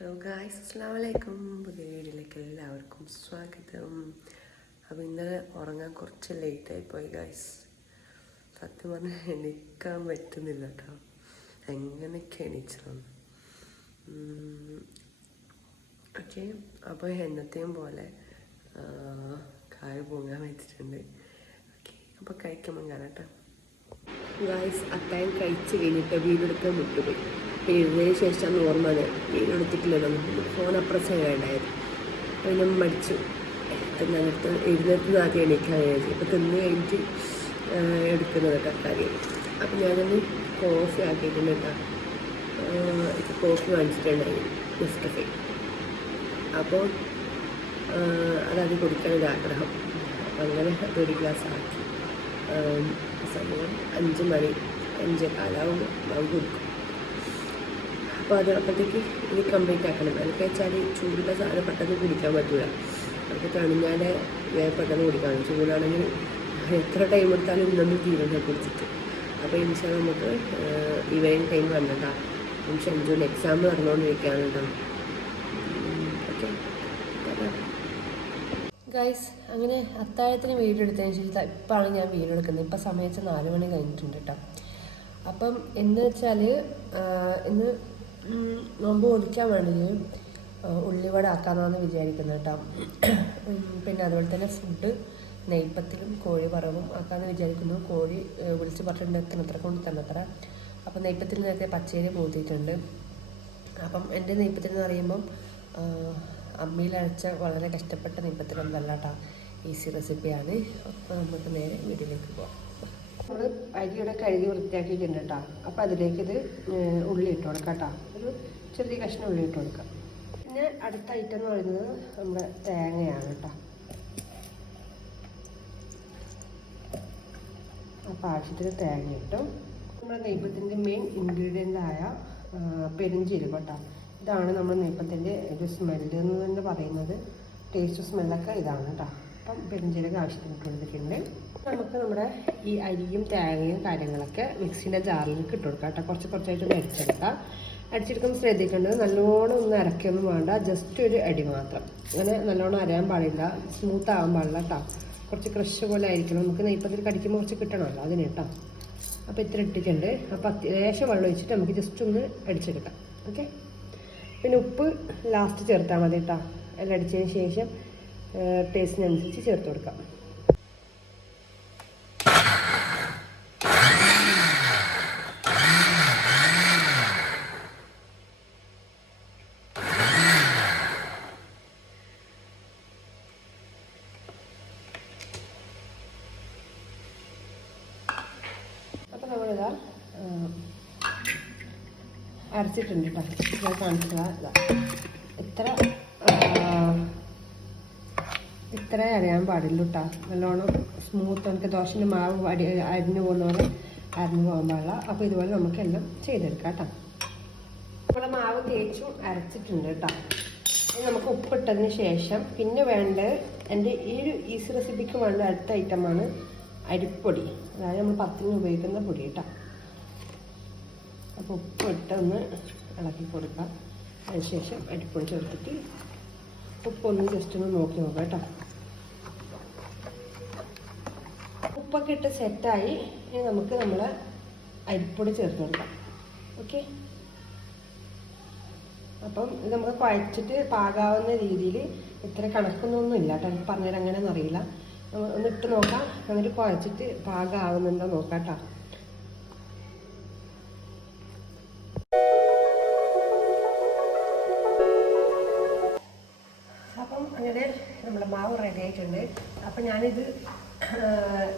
Hello guys, അസ്സലാമു അലൈക്കും. പുതിയ വീഡിയോയിലേക്ക് എല്ലാവർക്കും സ്വാഗതം. അപ്പോൾ ഇന്നലെ ഉറങ്ങാൻ കുറച്ച് ലേറ്റായി പോയി ഗായ്സ്. സത്യം പറഞ്ഞാൽ എണീക്കാൻ പറ്റുന്നില്ല കേട്ടോ. എങ്ങനെയൊക്കെ എണീച്ചതാണ്. ഓക്കെ, അപ്പോൾ എന്നത്തെയും പോലെ കായ പൊങ്ങാൻ വെച്ചിട്ടുണ്ട്. ഓക്കെ, അപ്പോൾ കഴിക്കുമ്പോൾ കാണാം കേട്ടോ. ഗായ്സ്, അത്തായം കഴിച്ച് കഴിഞ്ഞിട്ട് വീടെടുക്കാൻ വിട്ടുപോയി. എഴുന്നതിന് ശേഷം ഓർമ്മ വീടെടുത്തിട്ടില്ലല്ലോ, ഫോൺ അപ്രസ് ഉണ്ടായത്. പിന്നെ മടിച്ചു ഞങ്ങൾക്ക് എഴുന്നേറ്റ് ആദ്യം എണീക്കാൻ വിചാരിച്ചു. ഇപ്പോൾ തിന്ന് കഴിഞ്ഞിട്ട് എടുക്കുന്നത് കേട്ടോ കാര്യം. അപ്പം ഞാനൊന്ന് കോഫി ആക്കിയിട്ടുണ്ട് കേട്ടോ. ഇപ്പോൾ കോഫി വാങ്ങിച്ചിട്ടുണ്ടായി നെസ്കഫേ. അപ്പോൾ അതത് കുടിക്കാനൊരാഗ്രഹം. അപ്പം അങ്ങനെ അതൊരു ഗ്ലാസ് ആക്കി. സമയം 5 മണി 5:15 നമുക്ക് കൊടുക്കും. അപ്പോൾ അത് അപ്പോഴത്തേക്ക് ഇത് കംപ്ലീറ്റ് ആക്കണം. എനിക്ക് വെച്ചാൽ ചൂടുള്ള സാധനം പെട്ടെന്ന് കുടിക്കാൻ പറ്റില്ല. നമുക്ക് തണിഞ്ഞാൽ പെട്ടെന്ന് കുടിക്കണം. ചൂടാണെങ്കിൽ എത്ര ടൈം എടുത്താലും ഇന്നൊന്നും തീരുന്ന കുടിച്ചിട്ട്. അപ്പോൾ ഇൻഷാ നമുക്ക് ഈവനിങ് ടൈം വന്നിട്ടാ. ഷെഞ്ചൂന് എക്സാം നടന്നുകൊണ്ടിരിക്കുകയാണ് കേട്ടോ. ഓക്കെ ഗൈസ്, അങ്ങനെ അത്താഴത്തിന് വീഡിയോ എടുത്തതിന് ശേഷം ഇപ്പോഴാണ് ഞാൻ വീഡിയോ എടുക്കുന്നത്. ഇപ്പം സമയം 4 മണി കഴിഞ്ഞിട്ടുണ്ട് കേട്ടോ. അപ്പം എന്ന് വെച്ചാൽ ഇന്ന് നോമ്പ് ഒതുക്കാൻ വേണ്ടി ഉള്ളിവട ആക്കാമെന്നാണ് വിചാരിക്കുന്നത് കേട്ടോ. പിന്നെ അതുപോലെ തന്നെ ഫുഡ് നെയ്പ്പത്തിലും കോഴി വറവും ആക്കാമെന്ന് വിചാരിക്കുന്നു. കോഴി വിളിച്ച് പറഞ്ഞിട്ടുണ്ട് എത്ര കൊണ്ട് തന്നത്ര. അപ്പം നെയ്പ്പത്തിൽ നേരത്തെ പച്ചരി മൂത്തിയിട്ടുണ്ട്. അപ്പം എൻ്റെ നെയ്പ്പത്തിൽ എന്ന് പറയുമ്പം അമ്മിയിൽ അരച്ച വളരെ കഷ്ടപ്പെട്ട നെയ്പ്പത്തിലൊന്നല്ല കേട്ടോ, ഈസി റെസിപ്പിയാണ്. അപ്പോൾ നമുക്ക് നേരെ വീട്ടിലേക്ക് പോകാം. നമ്മൾ അരിയുടെ കഴുകി വൃത്തിയാക്കിയിട്ടുണ്ട് കേട്ടോ. അപ്പോൾ അതിലേക്ക് ഇത് ഉള്ളി ഇട്ട് കൊടുക്കാം കേട്ടോ. ഒരു ചെറിയ കഷ്ണം ഉള്ളി ഇട്ട് കൊടുക്കാം. പിന്നെ അടുത്ത ഐറ്റം എന്ന് പറയുന്നത് നമ്മുടെ തേങ്ങയാണ് കേട്ടോ. അപ്പോൾ ആവശ്യത്തിന് തേങ്ങ ഇട്ടും നമ്മുടെ നെയ്പ്പത്തിൻ്റെ മെയിൻ ഇൻഗ്രീഡിയൻ്റായ പെരുംജീരകം കേട്ടോ. ഇതാണ് നമ്മുടെ നെയ്പ്പത്തിൻ്റെ ഒരു സ്മെല്ല് എന്ന് തന്നെ പറയുന്നത്. ടേസ്റ്റ് സ്മെല്ലൊക്കെ ഇതാണ് കേട്ടോ. അപ്പം പെരുംജീരകം ആവശ്യത്തിന് ഇട്ട് കൊടുത്തിട്ടുണ്ട്. നമുക്ക് നമ്മുടെ ഈ അരിയും തേങ്ങയും കാര്യങ്ങളൊക്കെ മിക്സിൻ്റെ ജാറിലേക്ക് ഇട്ട് കൊടുക്കാം കേട്ടോ. കുറച്ചായിട്ടൊന്ന് അടിച്ചെടുക്കാം. അടിച്ചെടുക്കുമ്പോൾ ശ്രദ്ധിക്കേണ്ടത് നല്ലോണം ഒന്നും അരക്കൊന്നും വേണ്ട, ജസ്റ്റ് ഒരു അടി മാത്രം. അങ്ങനെ നല്ലോണം അരയാൻ പാടില്ല, സ്മൂത്ത് ആകാൻ പാടില്ല കേട്ടോ. കുറച്ച് ക്രഷ് പോലെ ആയിരിക്കണം. നമുക്ക് നെയ്പ്പത്തിൽ കടിക്കുമ്പോൾ കുറച്ച് കിട്ടണമല്ലോ, അതിന് കേട്ടോ. അപ്പോൾ ഇത്ര ഇട്ടിട്ടുണ്ട്. അപ്പോൾ അത്യാവശ്യം വെള്ളം ഒഴിച്ചിട്ട് നമുക്ക് ജസ്റ്റ് ഒന്ന് അടിച്ചെടുക്കാം. ഓക്കെ, പിന്നെ ഉപ്പ് ലാസ്റ്റ് ചേർത്താൽ മതി കേട്ടോ. എല്ലാം അടിച്ചതിന് ശേഷം ടേസ്റ്റിനനുസരിച്ച് ചേർത്ത് കൊടുക്കാം. അപ്പോൾ നമ്മളിതാ അരച്ചിട്ടുണ്ട് കേട്ടോ. ഞാൻ കാണിച്ചതാ. ഇത്ര അരയാൻ പാടില്ല കേട്ടോ. നല്ലോണം സ്മൂത്ത്, നമുക്ക് ദോശൻ്റെ മാവ് അരിഞ്ഞു പോകുന്ന പോലെ അരിഞ്ഞു പോകാൻ പാടില്ല. അപ്പോൾ ഇതുപോലെ നമുക്കെല്ലാം ചെയ്തെടുക്കാം കേട്ടോ. നമ്മുടെ മാവ് തേച്ചും അരച്ചിട്ടുണ്ട് കേട്ടോ. ഇനി നമുക്ക് ഉപ്പിട്ടതിന് ശേഷം പിന്നെ വേണ്ടത് എൻ്റെ ഈ ഒരു ഈസി റെസിപ്പിക്ക് വേണ്ട അടുത്ത ഐറ്റമാണ് അരിപ്പൊടി. അതായത് നമ്മൾ പത്തിന് ഉപയോഗിക്കുന്ന പൊടി കേട്ടോ. അപ്പോൾ ഉപ്പിട്ടൊന്ന് ഇളക്കി കൊടുക്കാം. അതിനുശേഷം അരിപ്പൊടി ചേർത്തിട്ട് ഉപ്പൊന്ന് ജസ്റ്റ് ഒന്ന് നോക്കി നോക്കാം കേട്ടോ. ഉപ്പൊക്കെ ഇട്ട് സെറ്റായി. ഇനി നമുക്ക് നമ്മൾ അരിപ്പൊടി ചേർത്ത് കൊടുക്കാം. ഓക്കെ, അപ്പം ഇത് നമുക്ക് കുഴച്ചിട്ട് പാകാവുന്ന രീതിയിൽ ഇത്ര കണക്കൊന്നും ഇല്ല കേട്ടോ. എനിക്ക് പറഞ്ഞാൽ അങ്ങനെയൊന്നും അറിയില്ല. ഒന്ന് ഇട്ട് നോക്കാം, എന്നിട്ട് കുഴച്ചിട്ട് പാകമാവുന്നുണ്ടോ നോക്കാം കേട്ടോ. അപ്പം അങ്ങനെ നമ്മുടെ മാവ് റെഡി ആയിട്ടുണ്ട്. അപ്പം ഞാനിത്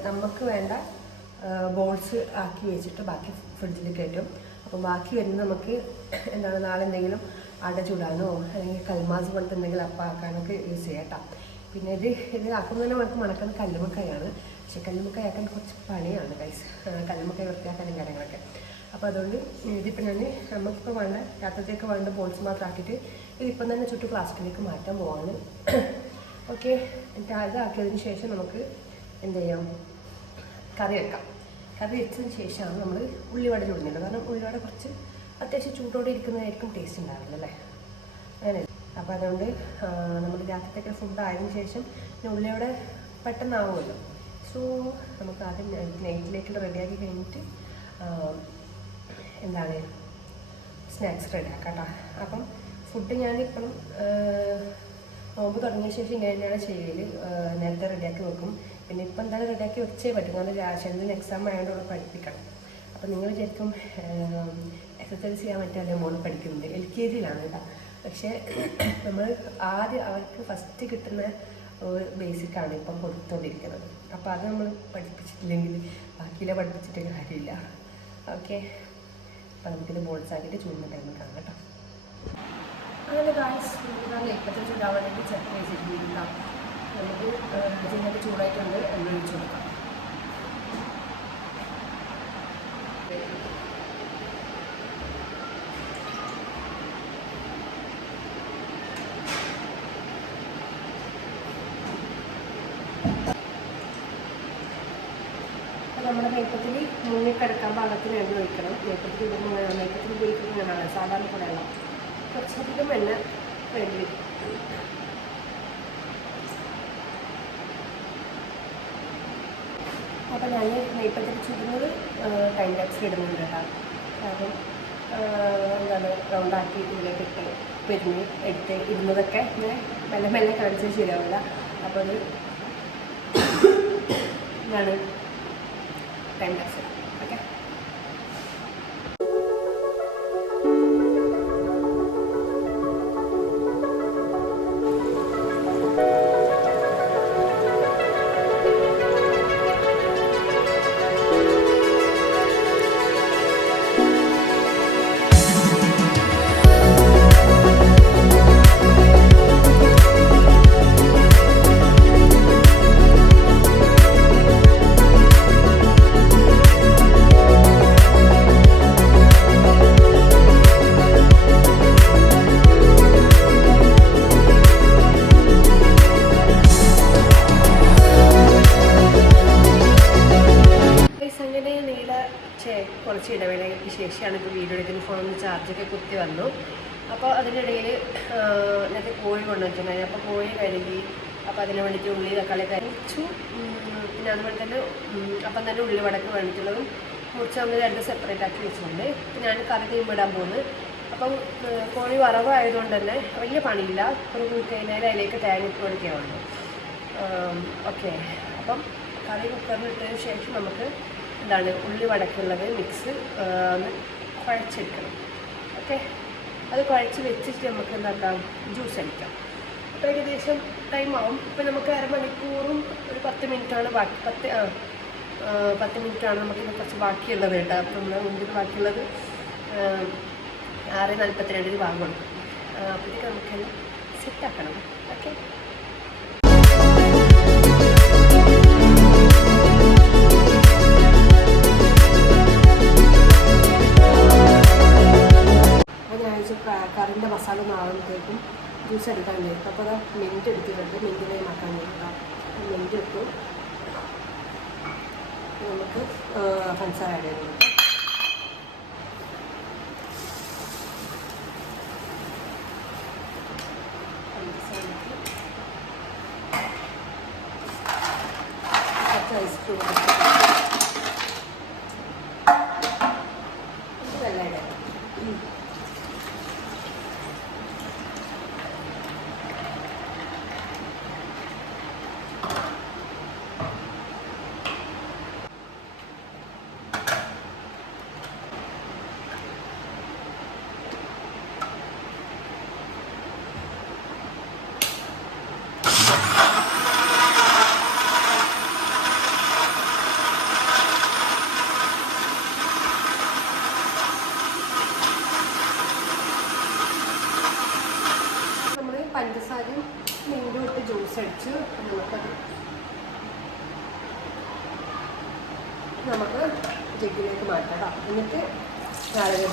നമുക്ക് വേണ്ട ബോൾസ് ആക്കി വെച്ചിട്ട് ബാക്കി ഫ്രിഡ്ജിൽ കയറ്റും. അപ്പം ബാക്കി വരുന്നത് നമുക്ക് എന്താണ് നാളെ എന്തെങ്കിലും അട ചൂടാനോ അല്ലെങ്കിൽ കൽമാസ് പോലത്തെ എന്തെങ്കിലും അപ്പം ആക്കാനൊക്കെ യൂസ് ചെയ്യാം കേട്ടോ. പിന്നെ ഇത് ആക്കുമ്പോൾ തന്നെ നമുക്ക് മണക്കുന്നത് കല്ലുമ്മക്കായാണ്. പക്ഷെ കല്ലുമ്മക്കായ ആക്കാൻ കുറച്ച് പണിയാണ് ഗൈസ്, കല്ലുമ്മക്കായ വൃത്തിയാക്കാനും കാര്യങ്ങളൊക്കെ. അപ്പോൾ അതുകൊണ്ട് ഇതിപ്പോൾ ഞാൻ നമുക്കിപ്പോൾ വേണ്ട രാത്രിത്തേക്ക് വേണ്ട ബോൾസ് മാത്രം ആക്കിയിട്ട് ഇതിപ്പം തന്നെ ചുറ്റും ഫ്ലാസ്കിലേക്ക് മാറ്റാൻ പോവാണ്. ഓക്കെ, എന്നിട്ട് അതാക്കിയതിന് ശേഷം നമുക്ക് എന്ത് ചെയ്യാം, കറി വെക്കാം. കറി വെച്ചതിന് ശേഷമാണ് നമ്മൾ ഉള്ളിവട ചൂടുന്നത്. കാരണം ഉള്ളിവട കുറച്ച് അത്യാവശ്യം ചൂടോടെ ഇരിക്കുന്നതായിരിക്കും ടേസ്റ്റ് ഉണ്ടാവില്ല അല്ലേ. അങ്ങനെ. അപ്പോൾ അതുകൊണ്ട് നമ്മൾ രാത്രിത്തേക്ക് ഫുഡ് ആയതിനു ശേഷം ഉള്ളിയോടെ പെട്ടെന്നാവുമല്ലോ. സോ നമുക്ക് ആദ്യം നൈറ്റിലേക്ക് റെഡിയാക്കി കഴിഞ്ഞിട്ട് എന്താണ് സ്നാക്സ് റെഡിയാക്കാം കേട്ടോ. അപ്പം ഫുഡ് ഞാനിപ്പോഴും നോമ്പ് തുടങ്ങിയ ശേഷം ഇങ്ങനെ തന്നെയാണ് ചെയ്യൽ. നേരത്തെ റെഡിയാക്കി വെക്കും. പിന്നെ ഇപ്പം എന്തായാലും റെഡിയാക്കി വെച്ചേ പറ്റും. കാരണം രാശനിൽ എക്സാം ആയതുകൊണ്ട് പഠിപ്പിക്കണം. അപ്പം നിങ്ങൾ ശരിക്കും എക്സസൈസ് ചെയ്യാൻ പറ്റാതെ മോൾ പഠിക്കുന്നുണ്ട്. LKG-യിലാണ് കേട്ടോ. പക്ഷേ നമ്മൾ ആദ്യം അവർക്ക് ഫസ്റ്റ് കിട്ടുന്ന ബേസിക്കാണ് ഇപ്പം കൊടുത്തുകൊണ്ടിരിക്കുന്നത്. അപ്പോൾ അത് നമ്മൾ പഠിപ്പിച്ചിട്ടില്ലെങ്കിൽ ബാക്കിയിലെ പഠിപ്പിച്ചിട്ട് കാര്യമില്ല. ഓക്കെ, അപ്പോൾ നമുക്കിത് ബോൾസ് ആക്കിയിട്ട് ചൂടുന്ന ടൈമിൽ കാണാം കേട്ടോ. അങ്ങനെ ഗായ്സ് നമുക്ക് നെയ്പ്പത്തിൽ ചൂടാൻ വേണ്ടിയിട്ട് ചട്ടി വെച്ചിട്ടുണ്ടാകും. നമുക്ക് ഇതിനൊക്കെ ചൂടായിട്ടുണ്ട് എണ്ണ ഒഴിച്ച് കൊടുക്കാം. നമ്മുടെ നെയ്പ്പത്തിൽ മുങ്ങിക്കിടക്കാൻ പാകത്തിന് എണ്ണ ഒഴിക്കണം. നെയ്പ്പത്തിൽ ഉപയോഗിക്കുന്നതാണ് സാധാരണ പോലെയല്ല, കുറച്ചധികം എണ്ണ വേണ്ടി വരും. അപ്പോൾ ഞാൻ നെയ്പ്പത്തിൽ ചുടുന്നത് ടൈം ലാപ്സിൽ ഇടുന്നുണ്ട് കേട്ടോ. കാരണം എന്താണ് റൗണ്ടാക്കി ഇതിലേക്ക് ഇട്ട് പെരുമി എടുത്ത് ഇടുന്നതൊക്കെ ഇങ്ങനെ മെല്ലെ മെല്ലെ കാണിച്ചാൽ ശരിയാവില്ല. അപ്പോൾ അത് ഇതാണ് ടൈം ലാപ്സ്. ഓക്കെ, കുറച്ച് ഇടവേളയ്ക്ക് ശേഷമാണ് ഇപ്പോൾ വീഡിയോ എടുക്കുന്ന. ഫോണിൽ ചാർജൊക്കെ കുത്തി വന്നു. അപ്പോൾ അതിനിടയിൽ നേരത്തെ കോഴി കൊണ്ടുവച്ചിട്ടുണ്ടായിരുന്നു. അപ്പോൾ കോഴി കഴുകി, അപ്പോൾ അതിന് വേണ്ടിയിട്ട് ഉള്ളി തക്കാളി കഴിച്ചു. പിന്നെ അതുപോലെ തന്നെ അപ്പം തന്നെ ഉള്ളി വടക്ക് വേണ്ടിയിട്ടുള്ളതും മുറിച്ച് നമ്മൾ രണ്ട് സെപ്പറേറ്റ് ആക്കി വെച്ചിട്ടുണ്ട്. അപ്പോൾ ഞാൻ കറി തീമ്പിടാൻ പോകുന്നത്. അപ്പം കോഴി വറവായതുകൊണ്ട് തന്നെ വലിയ പണിയില്ല. ഒരു കുക്കറിനേരം അതിലേക്ക് തേങ്ങ ഇട്ട് കൊടുക്കുകയുള്ളൂ. ഓക്കെ, അപ്പം കറി കുക്കറിലിട്ടതിന് ശേഷം നമുക്ക് എന്താണ് ഉള്ളി വടക്കുള്ളത് മിക്സ് ഒന്ന് കുഴച്ചെടുക്കണം. ഓക്കെ, അത് കുഴച്ച് വെച്ചിട്ട് നമുക്ക് എന്താക്കാം, ജ്യൂസ് അടിക്കാം. അപ്പോൾ ഏകദേശം ടൈമാവും. ഇപ്പം നമുക്ക് അരമണിക്കൂറും ഒരു 10 മിനിറ്റാണ് ബാക്കി. 10 മിനിറ്റാണ് നമുക്കിത് കുറച്ച് ബാക്കിയുള്ളത് കേട്ടോ. അപ്പം നമ്മൾ മുമ്പിൽ ബാക്കിയുള്ളത് 6:42 ഭാഗം കൊടുക്കും. അപ്പോഴത്തേക്ക് നമുക്കത് സെറ്റാക്കണം. ഓക്കെ, കറിൻ്റെ മസാല മാറുമ്പോഴത്തേക്കും ജ്യൂസ് എടുക്കാൻ കഴിയും. അപ്പോൾ അത് മിൻറ്റ് എടുത്തിട്ടുണ്ട്. മിൻറ്റിനെ മാക്കാൻ കഴിയും. മിൻറ്റ് ഇട്ടു. നമുക്ക് പഞ്ചസാര ആഡ് ചെയ്ത് കൊടുക്കാം. കുറച്ച് ഐസ് ക്രീം ഇതെല്ലാം ഇടാം. പഞ്ചസാരയും മിൻറ്റും ഇട്ട് ജ്യൂസ് അടിച്ച് നമുക്ക് ജഗ്ഗിലേക്ക് മാറ്റാം. എന്നിട്ട് നാരങ്ങ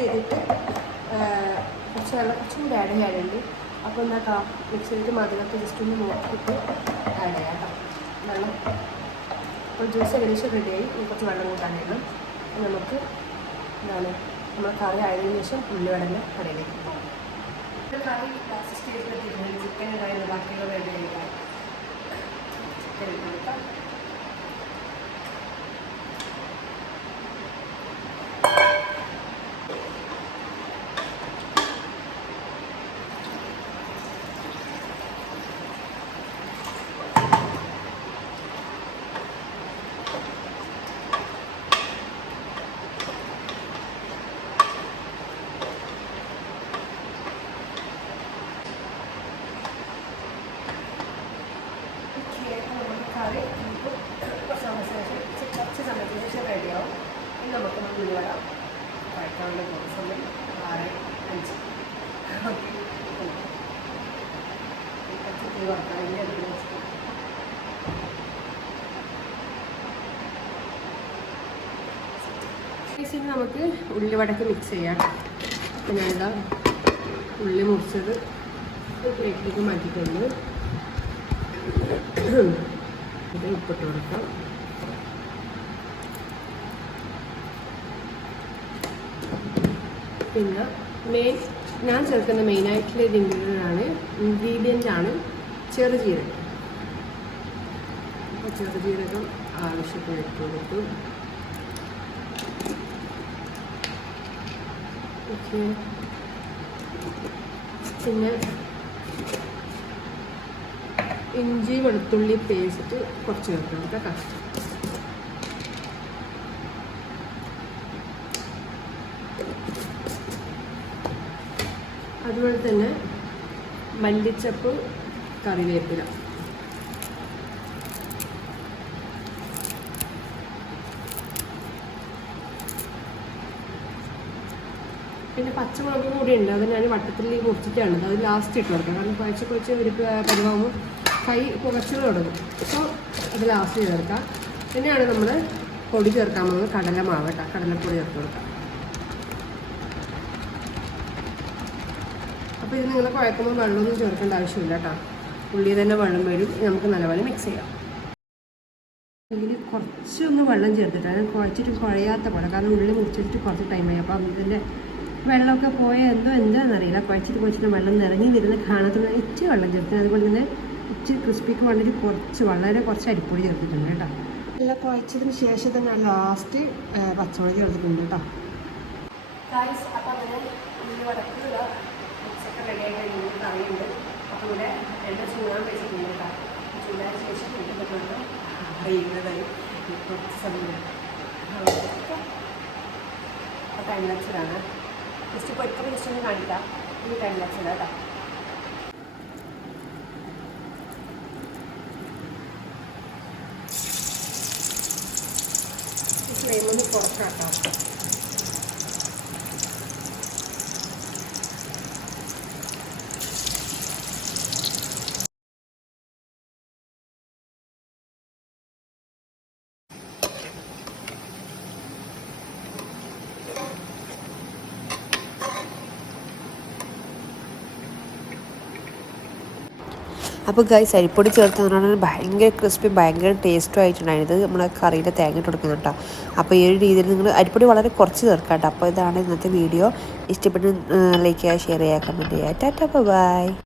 ചെയ്തിട്ട് കുറച്ച് വെള്ളം കുറച്ചും കൂടി ആഡ് ചെയ്യാനുണ്ട്. അപ്പോൾ എന്താക്കാം, മിക്സ് ചെയ്തിട്ട് മധുരമൊക്കെ ജസ്റ്റ് ഒന്ന് നോക്കിയിട്ട് ആഡ് ചെയ്യാം കേട്ടോ വെള്ളം. അപ്പോൾ ജ്യൂസ് ഏകദേശം റെഡിയായി. കുറച്ച് വെള്ളം കൂട്ടാനായിരുന്നു. നമുക്ക് എന്താണ് നമ്മൾ കറി ആയതിനു ശേഷം ഉള്ളിവടങ്ങ കറിയിലേക്ക് പോകാം. കറി ലാസ്റ്റ് സ്റ്റേജിലെത്തിയിട്ടുണ്ട്. ചിക്കൻ ഉണ്ടായിരുന്നു, ബാക്കിയുള്ള റെഡി ആയില്ല. ചിക്കൻ ഇട്ട് കൊടുക്കാം. കറി കുറച്ച് സമയത്തിന് ശേഷം റെഡിയാവും. ഇനി നമുക്ക് ഉള്ളിവട കഴിക്കാനുള്ള സമയം 6:05. കുറച്ച് വറക്കാൻ വേണ്ടി അതിൽ വെച്ചിട്ട് നമുക്ക് ഉള്ളിവടക്ക് മിക്സ് ചെയ്യാം. അപ്പം ഞാനിതാ ഉള്ളി മുറിച്ചത് പ്ലേറ്റിലേക്ക് മാറ്റിയിട്ടുണ്ട്. ഇത് ഉപ്പിട്ട് കൊടുക്കാം. പിന്നെ ഞാൻ ചേർക്കുന്ന മെയിനായിട്ടുള്ള ഒരു ഇൻഗ്രീഡിയൻ്റ് ആണ് ചെറുജീരകം. അപ്പോൾ ചെറുജീരകം ആവശ്യത്തിന് ഇട്ട് കൊടുക്കും. ഓക്കെ, പിന്നെ ഇഞ്ചി വെളുത്തുള്ളി പേസ്റ്റ് കുറച്ച് ചേർക്കണം കേട്ടോ. അതുപോലെ തന്നെ മല്ലിച്ചപ്പ്, കറിവേപ്പില. പിന്നെ പച്ചമുളകും കൂടി ഉണ്ട്. അത് ഞാൻ വട്ടത്തിൽ മുറിച്ചിട്ടാണ് അത് ലാസ്റ്റ് ഇട്ട് കൊടുക്കാം. കാരണം കുഴച്ച് ഒരു പരിവാകുമ്പോൾ കൈ പുകച്ചു തുടങ്ങും. അപ്പോൾ അത് ലാസ്റ്റ് ചേർക്കാം. പിന്നെയാണ് നമ്മൾ പൊടി ചേർക്കാൻ പോകുന്നത് കടലമാവ് കേട്ടോ. കടലപ്പൊടി ചേർത്ത് കൊടുക്കാം. അപ്പോൾ ഇത് നിങ്ങൾ കുഴക്കുമ്പോൾ വെള്ളമൊന്നും ചേർക്കേണ്ട ആവശ്യമില്ല കേട്ടോ. ഉള്ളി തന്നെ വെള്ളം വരും. നമുക്ക് നല്ലപോലെ മിക്സ് ചെയ്യാം. ഇതിൽ കുറച്ചൊന്ന് വെള്ളം ചേർത്തിട്ടാണ് കുഴച്ചിട്ട് കുഴയാത്ത പോലെ. കാരണം ഉള്ളി മുറിച്ചിട്ട് കുറച്ച് ടൈമായി. അപ്പോൾ ഇതിൻ്റെ വെള്ളമൊക്കെ പോയാൽ എന്താണെന്നറിയില്ല. കുഴച്ചിട്ട് വെള്ളം നിറഞ്ഞു വരുന്ന കാണത്തുള്ള ഇച്ചിരി വെള്ളം ചേർത്ത്. അതുപോലെ തന്നെ ഇച്ചിരി ക്രിസ്പിക്ക് വേണ്ടിയിട്ട് വളരെ കുറച്ച് അരിപ്പൊടി ചേർത്തിട്ടുണ്ട് കേട്ടോ. എല്ലാം കുഴച്ചതിന് ശേഷം തന്നെ ലാസ്റ്റ് പച്ചമുളക് ചേർത്തിട്ടുണ്ട് കേട്ടോ. അപ്പോൾ അങ്ങനെ ഉള്ളി വടക്കുള്ള മിക്സൊക്കെ റെഡിയായി കഴിഞ്ഞ് കറിയുണ്ട്. അപ്പോൾ ഇവിടെ എണ്ണ ചൂടാൻ വെച്ചിട്ടുണ്ട് കേട്ടോ. ചൂടായ ശേഷം വീട്ടിൽ അറിയുന്നതായി കുറച്ച് സമയം അപ്പോൾ ടൈം ലാപ്സിലാണ്. ജസ്റ്റ് പൊരിക്കുമ്പോൾ ജസ്റ്റ് ഒന്ന് കാണിക്കാം. ഈ ടൈം ലാപ്സിലാണ് കേട്ടോ. ഫ്ലെയിമൊന്ന് കുറച്ചാക്കാം. അപ്പോൾ ഗൈസ് അരിപ്പൊടി ചേർത്ത് പറഞ്ഞാൽ ഭയങ്കര ക്രിസ്പി ഭയങ്കര ടേസ്റ്റും ആയിട്ടുണ്ടായിരുന്നു. ഇത് നമ്മുടെ കറിയിൽ തേങ്ങ ഇട്ട് കൊടുക്കുന്നുണ്ടോ. അപ്പോൾ ഈ ഒരു രീതിയിൽ നിങ്ങൾ അരിപ്പൊടി വളരെ കുറച്ച് ചേർക്കാം കേട്ടോ. അപ്പോൾ ഇതാണ് ഇന്നത്തെ വീഡിയോ. ഇഷ്ടപ്പെട്ട് ലൈക്ക് ചെയ്യുക, ഷെയർ ചെയ്യുക, കമൻറ്റ് ചെയ്യുക. Tata bye.